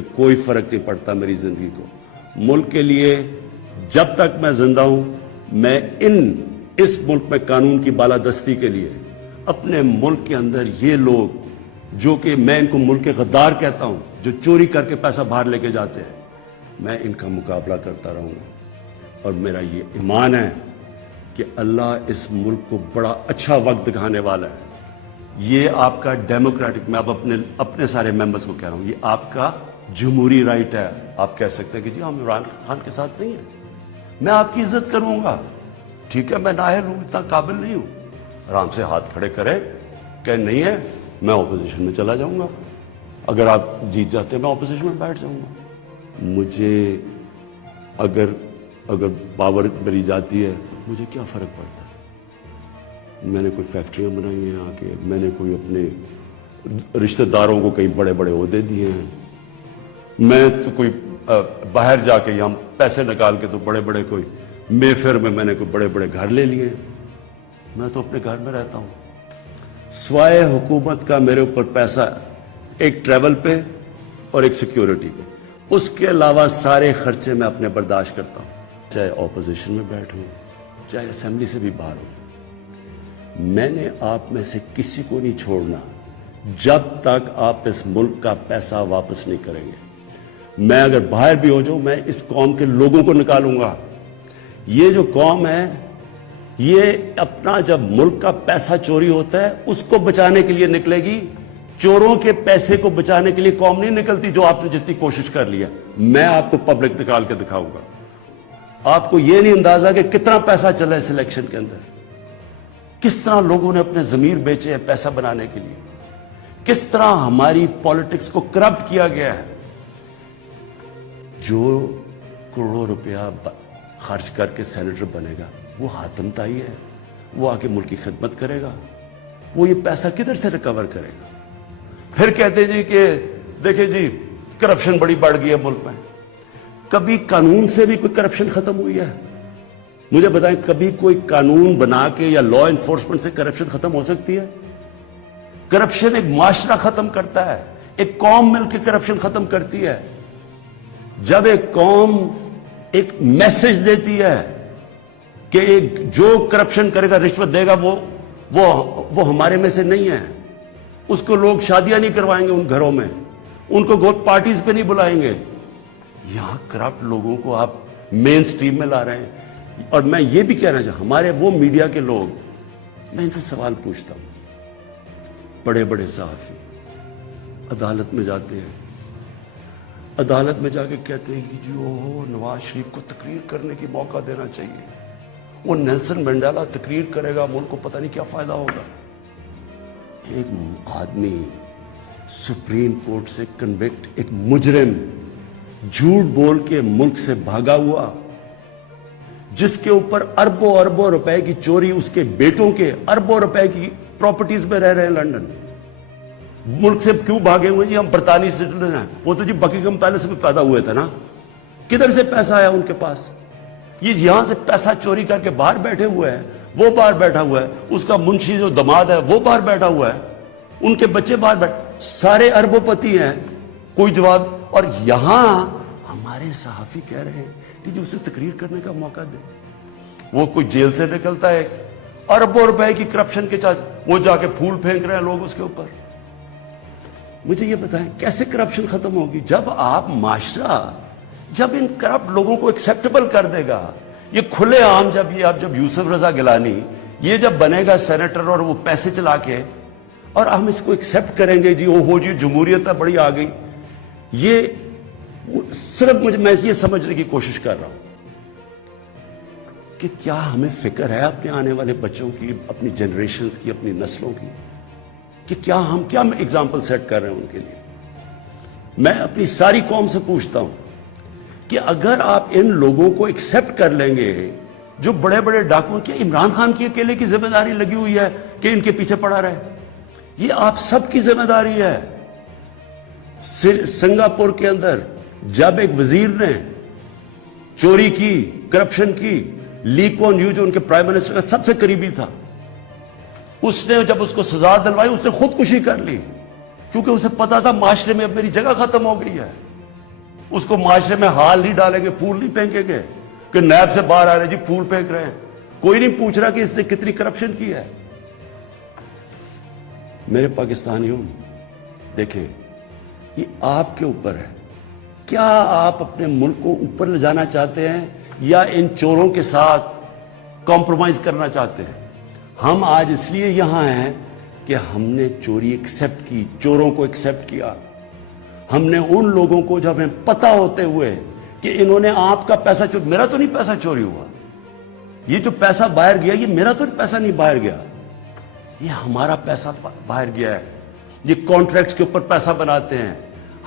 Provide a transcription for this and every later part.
مجھے کوئی فرق نہیں پڑتا میری زندگی کو. ملک کے لیے جب تک میں زندہ ہوں میں اس ملک میں قانون کی بالادستی کے لیے اپنے ملک کے اندر یہ لوگ جو کہ میں ان کو ملک کے غدار کہتا ہوں, جو چوری کر کے پیسہ باہر لے کے جاتے ہیں, میں ان کا مقابلہ کرتا رہوں گا. اور میرا یہ ایمان ہے کہ اللہ اس ملک کو بڑا اچھا وقت دکھانے والا ہے. یہ آپ کا ڈیموکریٹک, میں اب اپنے سارے ممبرز کو کہہ رہا ہوں, یہ آپ کا جمہوری رائٹ ہے. آپ کہہ سکتے ہیں کہ جی ہم عمران خان کے ساتھ نہیں ہیں, میں آپ کی عزت کروں گا, ٹھیک ہے, میں نااہل ہوں, اتنا قابل نہیں ہوں. آرام سے ہاتھ کھڑے کریں کہ نہیں ہے, میں اپوزیشن میں چلا جاؤں گا. اگر آپ جیت جاتے ہیں میں اپوزیشن میں بیٹھ جاؤں گا. مجھے اگر پاور میری جاتی ہے مجھے کیا فرق پڑتا ہے؟ میں نے کوئی فیکٹریاں بنائی ہیں آ کے, میں نے کوئی اپنے رشتہ داروں کو کئی بڑے بڑے عہدے دیے ہیں, میں تو کوئی باہر جا کے یہاں پیسے نکال کے تو بڑے بڑے کوئی مے فیئر میں نے کوئی بڑے بڑے گھر لے لیے ہیں. میں تو اپنے گھر میں رہتا ہوں. سوائے حکومت کا میرے اوپر پیسہ ایک ٹریول پہ اور ایک سیکیورٹی پہ, اس کے علاوہ سارے خرچے میں اپنے برداشت کرتا ہوں, چاہے اپوزیشن میں بیٹھوں چاہے اسمبلی سے بھی باہر ہوں. میں نے آپ میں سے کسی کو نہیں چھوڑنا جب تک آپ اس ملک کا پیسہ واپس نہیں کریں گے. میں اگر باہر بھی ہو جاؤں میں اس قوم کے لوگوں کو نکالوں گا. یہ جو قوم ہے یہ اپنا جب ملک کا پیسہ چوری ہوتا ہے اس کو بچانے کے لیے نکلے گی. چوروں کے پیسے کو بچانے کے لیے قوم نہیں نکلتی جو آپ نے جتنی کوشش کر لی ہے. میں آپ کو پبلک نکال کے دکھاؤں گا. آپ کو یہ نہیں اندازہ کہ کتنا پیسہ چلا ہے اس الیکشن کے اندر, کس طرح لوگوں نے اپنے ضمیر بیچے ہیں پیسہ بنانے کے لیے, کس طرح ہماری پالیٹکس کو کرپٹ کیا گیا ہے. جو کروڑوں روپیہ خرچ کر کے سینیٹر بنے گا وہ حاتم تائی ہے, وہ آ کے ملک کی خدمت کرے گا, وہ یہ پیسہ کدھر سے ریکور کرے گا؟ پھر کہتے جی کہ دیکھیں جی کرپشن بڑی بڑھ گئی ہے ملک میں. کبھی قانون سے بھی کوئی کرپشن ختم ہوئی ہے؟ مجھے بتائیں, کبھی کوئی قانون بنا کے یا لا انفورسمنٹ سے کرپشن ختم ہو سکتی ہے؟ کرپشن ایک معاشرہ ختم کرتا ہے, ایک قوم مل کے کرپشن ختم کرتی ہے. جب ایک قوم ایک میسج دیتی ہے کہ ایک جو کرپشن کرے گا رشوت دے گا وہ ہمارے میں سے نہیں ہے, اس کو لوگ شادیاں نہیں کروائیں گے ان گھروں میں, ان کو گوٹ پارٹیز پہ نہیں بلائیں گے. یہاں کرپٹ لوگوں کو آپ مین سٹریم میں لا رہے ہیں. اور میں یہ بھی کہنا چاہتا ہوں, ہمارے وہ میڈیا کے لوگ, میں ان سے سوال پوچھتا ہوں, بڑے بڑے صحافی عدالت میں جاتے ہیں, عدالت میں جا کے کہتے ہیں کہ جو نواز شریف کو تقریر کرنے کی موقع دینا چاہیے, وہ نیلسن منڈیلا تقریر کرے گا, ملک کو پتہ نہیں کیا فائدہ ہوگا. ایک آدمی سپریم کورٹ سے کنوکٹ, ایک مجرم جھوٹ بول کے ملک سے بھاگا ہوا, جس کے اوپر اربوں اربوں روپے کی چوری, اس کے بیٹوں کے اربوں روپے کی پراپرٹیز میں رہ رہے ہیں لندن. ملک سے کیوں بھاگے ہوئے جی؟ ہم برطانوی سٹیزن ہیں. وہ تو جی بکنگھم پیلس میں پیدا ہوئے تھے نا, کدھر سے پیسہ آیا ان کے پاس؟ یہ یہاں سے پیسہ چوری کر کے باہر بیٹھے ہوئے ہیں, وہ باہر بیٹھا ہوا ہے, اس کا منشی جو دماد ہے وہ باہر بیٹھا ہوا ہے, ان کے بچے باہر بیٹھے, سارے اربوں پتی ہیں, کوئی جواب. اور یہاں ہمارے صحافی کہہ رہے ہیں کہ جو اسے تقریر کرنے کا موقع دے. وہ کوئی جیل سے نکلتا ہے اربوں روپے کی کرپشن کے چارج, وہ جا کے پھول پھینک رہے ہیں لوگ اس کے اوپر. مجھے یہ بتائیں کیسے کرپشن ختم ہوگی؟ جب آپ معاشرہ جب ان کرپٹ لوگوں کو ایکسیپٹیبل کر دے گا, یہ کھلے عام جب یوسف رضا گیلانی یہ جب بنے گا سینیٹر اور وہ پیسے چلا کے, اور ہم اس کو ایکسیپٹ کریں گے جی او ہو جی جمہوریت بڑی آ گئی. یہ صرف میں یہ سمجھنے کی کوشش کر رہا ہوں کہ کیا ہمیں فکر ہے اپنے آنے والے بچوں کی, اپنی جنریشنز کی, اپنی نسلوں کی, کہ کیا ہم ایگزامپل سیٹ کر رہے ہیں ان کے لیے. میں اپنی ساری قوم سے پوچھتا ہوں کہ اگر آپ ان لوگوں کو ایکسیپٹ کر لیں گے جو بڑے بڑے ڈاکو, کیا عمران خان کی اکیلے کی ذمہ داری لگی ہوئی ہے کہ ان کے پیچھے پڑا رہے؟ یہ آپ سب کی ذمہ داری ہے. سنگاپور کے اندر جب ایک وزیر نے چوری کی, کرپشن کی, لی کوان یو جو ان کے پرائم منسٹر کا سب سے قریبی تھا, اس نے جب اس کو سزا دلوائی اس نے خودکشی کر لی, کیونکہ اسے پتا تھا معاشرے میں اب میری جگہ ختم ہو گئی ہے. اس کو معاشرے میں ہال نہیں ڈالیں گے, پھول نہیں پھینکیں گے کہ نیب سے باہر آ رہے جی پھول پھینک رہے ہیں. کوئی نہیں پوچھ رہا کہ اس نے کتنی کرپشن کی ہے. میرے پاکستانیوں, دیکھیں یہ آپ کے اوپر ہے, کیا آپ اپنے ملک کو اوپر لے جانا چاہتے ہیں یا ان چوروں کے ساتھ کمپرومائز کرنا چاہتے ہیں؟ ہم آج اس لیے یہاں ہیں کہ ہم نے چوری ایکسپٹ کی, چوروں کو ایکسپٹ کیا. ہم نے ان لوگوں کو جب ہمیں پتا ہوتے ہوئے کہ انہوں نے آپ کا پیسہ میرا تو نہیں پیسہ چوری ہوا, یہ جو پیسہ باہر گیا یہ میرا تو پیسہ نہیں باہر گیا, یہ ہمارا پیسہ باہر گیا ہے. یہ کانٹریکٹس کے اوپر پیسہ بناتے ہیں,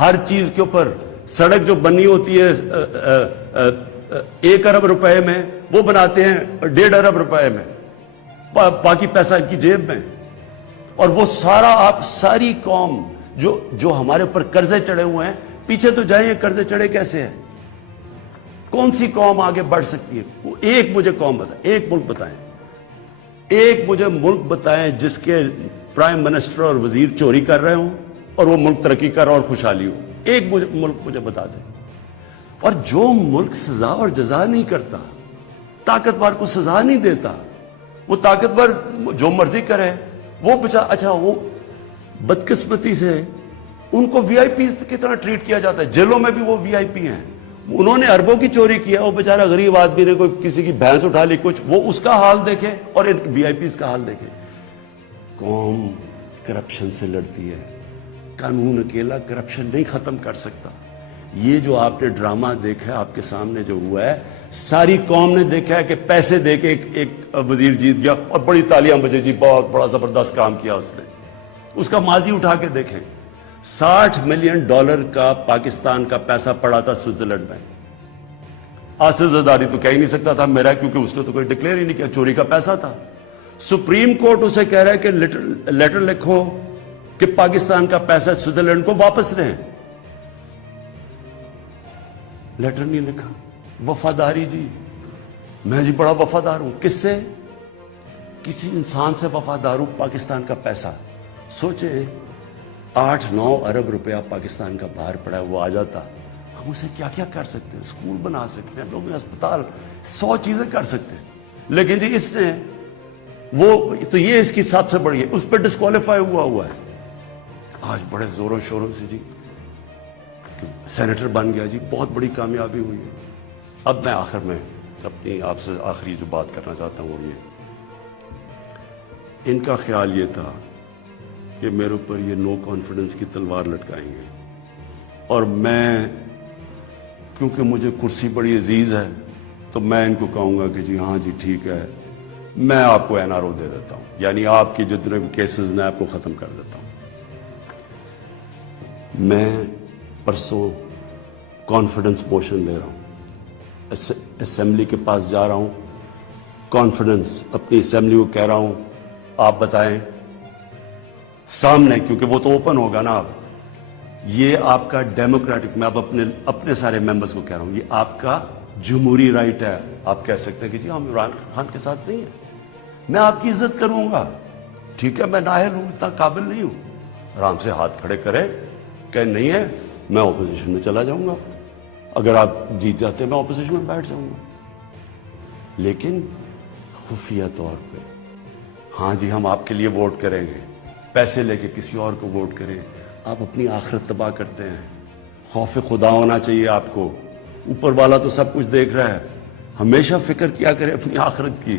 ہر چیز کے اوپر. سڑک جو بنی ہوتی ہے 1 ارب روپے میں, وہ بناتے ہیں 1.5 ارب روپے میں, باقی پیسہ ان کی جیب میں. اور وہ سارا آپ ساری قوم جو ہمارے اوپر قرضے چڑھے ہوئے ہیں, پیچھے تو جائیں یہ قرضے چڑھے کیسے ہیں؟ کون سی قوم آگے بڑھ سکتی ہے؟ ایک مجھے قوم بتائیں, ایک ملک بتائیں, ایک مجھے ملک بتائیں جس کے پرائم منسٹر اور وزیر چوری کر رہے ہوں اور وہ ملک ترقی کر رہا اور خوشحالی ہو. ایک ملک مجھے بتا دیں. اور جو ملک سزا اور جزا نہیں کرتا, طاقتور کو سزا نہیں دیتا, وہ طاقتور جو مرضی کرے, وہ اچھا وہ بدقسمتی سے ان کو وی آئی پی کی طرح ٹریٹ کیا جاتا ہے. جیلوں میں بھی وہ وی آئی پی ہیں. انہوں نے اربوں کی چوری کیا, وہ بیچارہ غریب آدمی نے کوئی کسی کی بھینس اٹھا لی کچھ, وہ اس کا حال دیکھے اور ان وی آئی پیز کا حال دیکھے. قوم کرپشن سے لڑتی ہے, قانون اکیلا کرپشن نہیں ختم کر سکتا. یہ جو آپ نے ڈرامہ دیکھا ہے آپ کے سامنے جو ہوا ہے, ساری قوم نے دیکھا ہے کہ پیسے دے کے ایک وزیر جیت گیا اور بڑی تالیاں بجے جی بہت بڑا زبردست کام کیا اس نے. اس کا ماضی اٹھا کے دیکھیں, $60 ملین کا پاکستان کا پیسہ پڑا تھا سوئٹزرلینڈ میں. آصف زرداری تو کہہ ہی نہیں سکتا تھا میرا, کیونکہ اس نے تو کوئی ڈکلیئر ہی نہیں کیا, چوری کا پیسہ تھا. سپریم کورٹ اسے کہہ رہا ہے کہ لیٹر لکھو کہ پاکستان کا پیسہ سوئٹزرلینڈ کو واپس دیں. لیٹر نہیں لکھا. وفاداری جی, میں جی بڑا وفادار ہوں. کس سے؟ کسی انسان سے وفادار ہوں. پاکستان کا پیسہ سوچے 8-9 ارب روپیہ پاکستان کا باہر پڑا ہے, وہ آ جاتا, ہم اسے کیا کیا کر سکتے ہیں؟ اسکول بنا سکتے ہیں, لوگ اسپتال, 100 چیزیں کر سکتے ہیں. لیکن جی اس نے وہ تو یہ اس کی سب سے بڑی ہے, اس پہ ڈسکوالیفائی ہوا ہے. آج بڑے زوروں شوروں سے جی سینیٹر بن گیا, جی بہت بڑی کامیابی ہوئی ہے. اب میں آخر میں اپنی آپ سے آخری جو بات کرنا چاہتا ہوں وہ یہ, ان کا خیال یہ تھا کہ میرے اوپر یہ نو کانفیڈنس کی تلوار لٹکائیں گے, اور میں کیونکہ مجھے کرسی بڑی عزیز ہے تو میں ان کو کہوں گا کہ جی ہاں جی ٹھیک ہے, میں آپ کو این آر او دے دیتا ہوں, یعنی آپ کی جتنے بھی کیسز ہیں آپ کو ختم کر دیتا ہوں. میں پرسوں کانفیڈنس موشن لے رہا ہوں, اسمبلی کے پاس جا رہا ہوں, کانفیڈنس اپنی اسمبلی کو کہہ رہا ہوں آپ بتائیں سامنے, کیونکہ وہ تو اوپن ہوگا نا. آپ یہ آپ کا ڈیموکریٹک, میں اب اپنے سارے ممبرز کو کہہ رہا ہوں, یہ آپ کا جمہوری رائٹ ہے. آپ کہہ سکتے ہیں کہ جی ہم عمران خان کے ساتھ نہیں ہیں, میں آپ کی عزت کروں گا, ٹھیک ہے, میں نااہل ہوں, اتنا قابل نہیں ہوں. آرام سے ہاتھ کھڑے کریں کہ نہیں ہے, میں اپوزیشن میں چلا جاؤں گا, اگر آپ جیت جاتے ہیں میں اپوزیشن میں بیٹھ جاؤں گا. لیکن خفیہ طور پہ ہاں جی ہم آپ کے لیے ووٹ کریں گے, پیسے لے کے کسی اور کو ووٹ کریں, آپ اپنی آخرت تباہ کرتے ہیں. خوف خدا ہونا چاہیے آپ کو, اوپر والا تو سب کچھ دیکھ رہا ہے, ہمیشہ فکر کیا کریں اپنی آخرت کی.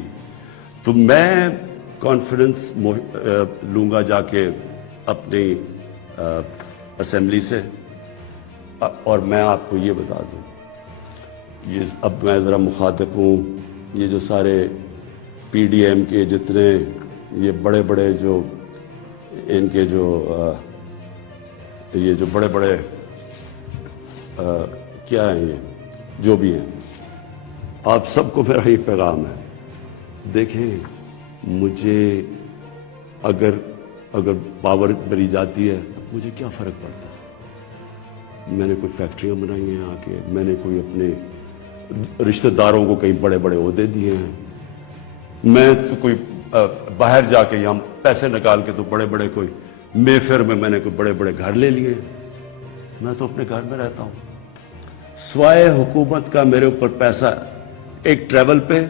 تو میں کانفیڈنس لوں گا جا کے اپنی اسمبلی سے, اور میں آپ کو یہ بتا دوں, یہ اب میں ذرا مخاطب ہوں, یہ جو سارے پی ڈی ایم کے جتنے یہ بڑے بڑے جو ان کے جو یہ جو بڑے بڑے کیا ہیں, یہ جو بھی ہیں, آپ سب کو میرا یہ پیغام ہے, دیکھیں مجھے اگر پاور مری جاتی ہے مجھے کیا فرق پڑتا ہے؟ میں نے کوئی فیکٹریاں بنائی ہیں آ کے, میں نے کوئی اپنے رشتہ داروں کو کئی بڑے بڑے عہدے دیے ہیں, میں تو کوئی باہر جا کے یہاں پیسے نکال کے تو بڑے بڑے کوئی مے فیئر میں نے کوئی بڑے بڑے گھر لے لیے, میں تو اپنے گھر میں رہتا ہوں. سوائے حکومت کا میرے اوپر پیسہ ایک ٹریول پہ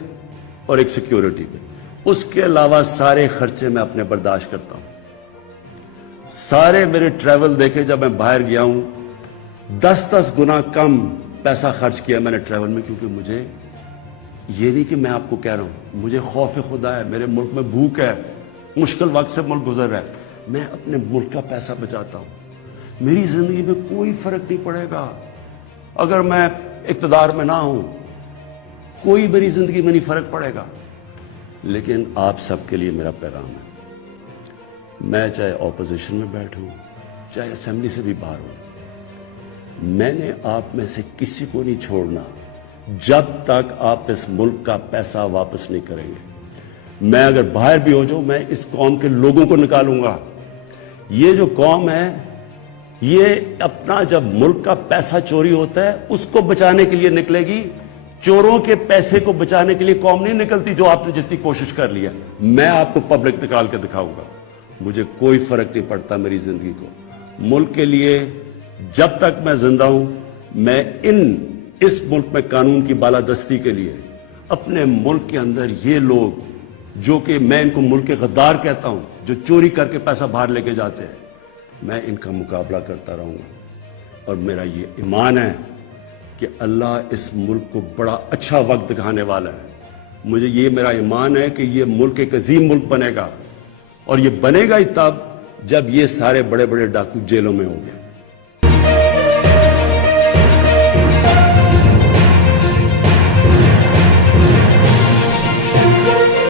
اور ایک سیکیورٹی پہ، اس کے علاوہ سارے خرچے میں اپنے برداشت کرتا ہوں۔ سارے میرے ٹریول دیکھے، جب میں باہر گیا ہوں 10 گنا کم پیسہ خرچ کیا میں نے ٹریول میں، کیونکہ مجھے یہ نہیں کہ میں آپ کو کہہ رہا ہوں، مجھے خوف خدا ہے، میرے ملک میں بھوک ہے، مشکل وقت سے ملک گزر رہا ہے، میں اپنے ملک کا پیسہ بچاتا ہوں۔ میری زندگی میں کوئی فرق نہیں پڑے گا اگر میں اقتدار میں نہ ہوں، کوئی میری زندگی میں نہیں فرق پڑے گا۔ لیکن آپ سب کے لیے میرا پیغام ہے، میں چاہے اپوزیشن میں بیٹھوں چاہے اسمبلی سے بھی باہر ہوں، میں نے آپ میں سے کسی کو نہیں چھوڑنا جب تک آپ اس ملک کا پیسہ واپس نہیں کریں گے۔ میں اگر باہر بھی ہو جاؤں، میں اس قوم کے لوگوں کو نکالوں گا۔ یہ جو قوم ہے، یہ اپنا جب ملک کا پیسہ چوری ہوتا ہے اس کو بچانے کے لیے نکلے گی، چوروں کے پیسے کو بچانے کے لیے قوم نہیں نکلتی، جو آپ نے جتنی کوشش کر لی ہے۔ میں آپ کو پبلک نکال کے دکھاؤں گا، مجھے کوئی فرق نہیں پڑتا میری زندگی کو۔ ملک کے لیے جب تک میں زندہ ہوں، میں اس ملک میں قانون کی بالادستی کے لیے اپنے ملک کے اندر یہ لوگ جو کہ میں ان کو ملک کے غدار کہتا ہوں، جو چوری کر کے پیسہ باہر لے کے جاتے ہیں، میں ان کا مقابلہ کرتا رہوں گا۔ اور میرا یہ ایمان ہے کہ اللہ اس ملک کو بڑا اچھا وقت دکھانے والا ہے۔ مجھے یہ میرا ایمان ہے کہ یہ ملک ایک عظیم ملک بنے گا، اور یہ بنے گا ہی تب جب یہ سارے بڑے بڑے ڈاکو جیلوں میں ہوں گے۔